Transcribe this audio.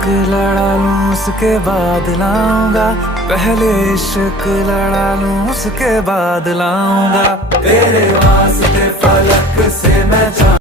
इश्क लड़ा लूं उसके बाद लाऊंगा, पहले इश्क लड़ा लूं उसके बाद लाऊंगा। तेरे वास्ते फलक से मैं